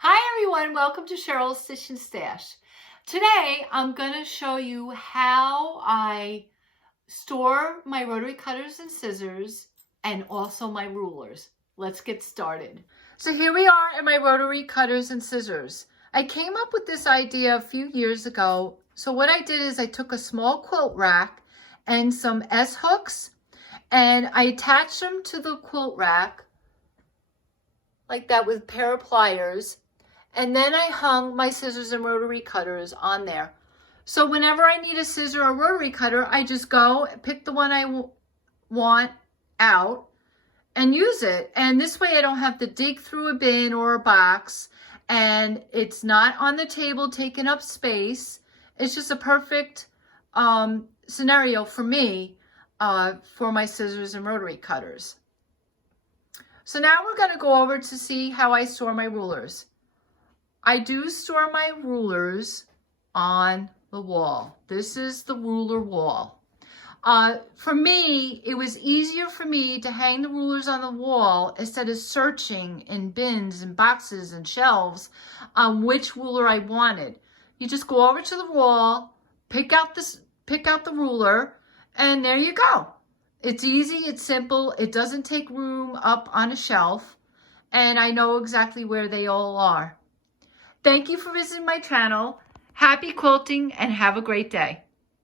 Hi everyone, welcome to Cheryl's Stitch and Stash. Today I'm going to show you how I store my rotary cutters and scissors and also my rulers. Let's get started. So here we are in my rotary cutters and scissors. I came up with this idea a few years ago. So what I did is I took a small quilt rack and some S hooks and I attached them to the quilt rack like that with a pair of pliers. And then I hung my scissors and rotary cutters on there. So whenever I need a scissor or rotary cutter, I just go pick the one I want out and use it. And this way I don't have to dig through a bin or a box. And it's not on the table taking up space. It's just a perfect scenario for me for my scissors and rotary cutters. So now we're going to go over to see how I store my rulers. I do store my rulers on the wall. This is the ruler wall. For me, it was easier for me to hang the rulers on the wall instead of searching in bins and boxes and shelves on which ruler I wanted. You just go over to the wall, pick out the ruler, and there you go. It's easy, it's simple, it doesn't take room up on a shelf, and I know exactly where they all are. Thank you for visiting my channel. Happy quilting and have a great day.